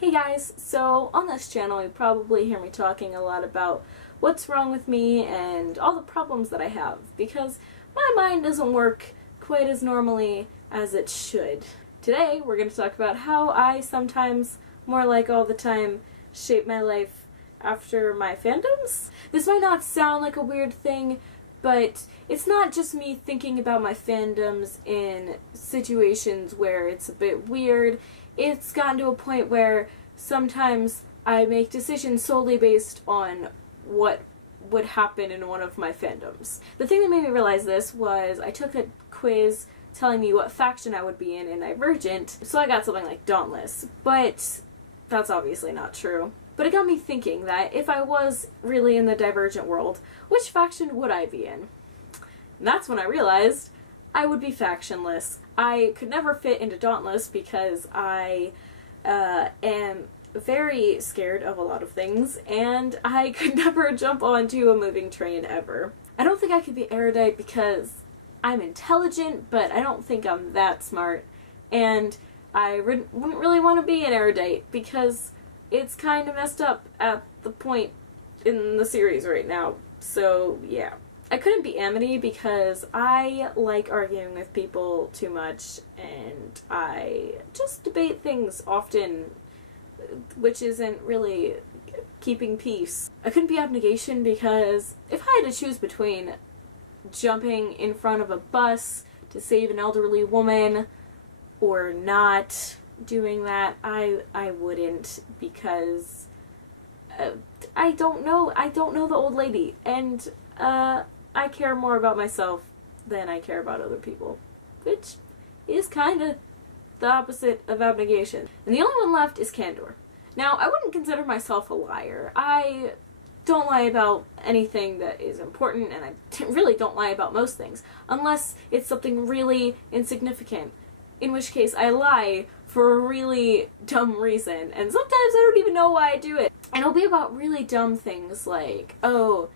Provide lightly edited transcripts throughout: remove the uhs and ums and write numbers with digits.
Hey guys, so on this channel you probably hear me talking a lot about what's wrong with me and all the problems that I have because my mind doesn't work quite as normally as it should. Today we're going to talk about how I sometimes, more like all the time, shape my life after my fandoms. This might not sound like a weird thing, but it's not just me thinking about my fandoms in situations where it's a bit weird. It's gotten to a point where sometimes I make decisions solely based on what would happen in one of my fandoms. The thing that made me realize this was I took a quiz telling me what faction I would be in Divergent, so I got something like Dauntless, but that's obviously not true. But it got me thinking that if I was really in the Divergent world, which faction would I be in? And that's when I realized I would be factionless. I could never fit into Dauntless because I am very scared of a lot of things, and I could never jump onto a moving train ever. I don't think I could be erudite because I'm intelligent, but I don't think I'm that smart, and I wouldn't really want to be an erudite because it's kind of messed up at the point in the series right now, so yeah. I couldn't be Amity because I like arguing with people too much and I just debate things often, which isn't really keeping peace. I couldn't be Abnegation because if I had to choose between jumping in front of a bus to save an elderly woman or not doing that, I wouldn't because I don't know the old lady, and I care more about myself than I care about other people, which is kind of the opposite of abnegation. And the only one left is Candor. Now, I wouldn't consider myself a liar. I don't lie about anything that is important, and I really don't lie about most things, unless it's something really insignificant, in which case I lie for a really dumb reason, and sometimes I don't even know why I do it. And it'll be about really dumb things like, oh,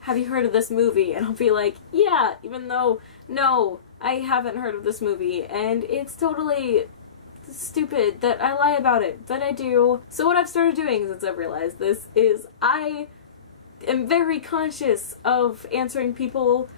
have you heard of this movie? And I'll be like, yeah, even though, no, I haven't heard of this movie, and it's totally stupid that I lie about it, but I do. So what I've started doing since I've realized this is I am very conscious of answering people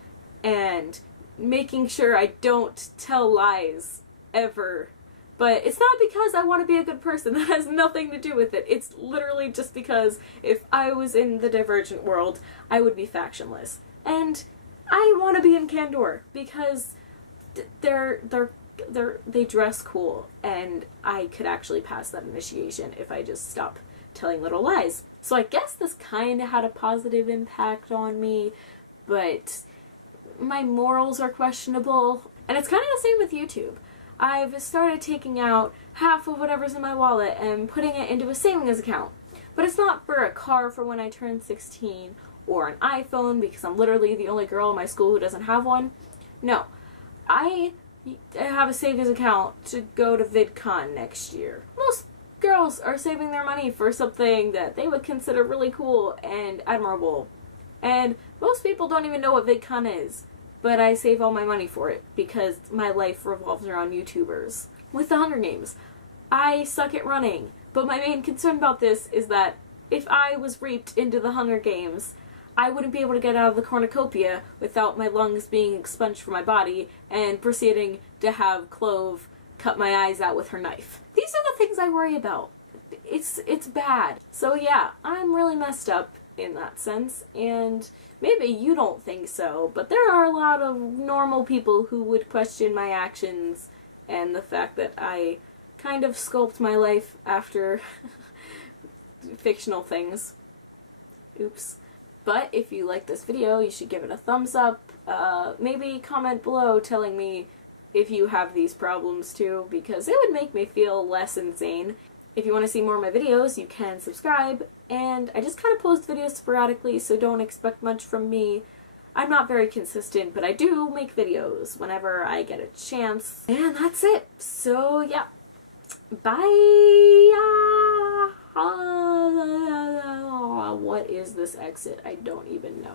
and making sure I don't tell lies ever. But it's not because I want to be a good person. That has nothing to do with it. It's literally just because if I was in the Divergent world, I would be factionless. And I want to be in Candor because they dress cool, and I could actually pass that initiation if I just stop telling little lies. So I guess this kind of had a positive impact on me, but my morals are questionable. And it's kind of the same with YouTube. I've started taking out half of whatever's in my wallet and putting it into a savings account. But it's not for a car for when I turn 16 or an iPhone because I'm literally the only girl in my school who doesn't have one. No. I have a savings account to go to VidCon next year. Most girls are saving their money for something that they would consider really cool and admirable. And most people don't even know what VidCon is. But I save all my money for it because my life revolves around YouTubers. With the Hunger Games, I suck at running, but my main concern about this is that if I was reaped into the Hunger Games, I wouldn't be able to get out of the cornucopia without my lungs being expunged from my body and proceeding to have Clove cut my eyes out with her knife. These are the things I worry about. It's bad. So yeah, I'm really messed up in that sense, and maybe you don't think so, but there are a lot of normal people who would question my actions and the fact that I kind of sculpt my life after fictional things. Oops. But if you like this video, you should give it a thumbs up. Maybe comment below telling me if you have these problems too, because it would make me feel less insane. If you want to see more of my videos, you can subscribe, and I just kind of post videos sporadically, so don't expect much from me. I'm not very consistent, but I do make videos whenever I get a chance. And that's it. So yeah, bye! What is this exit? I don't even know.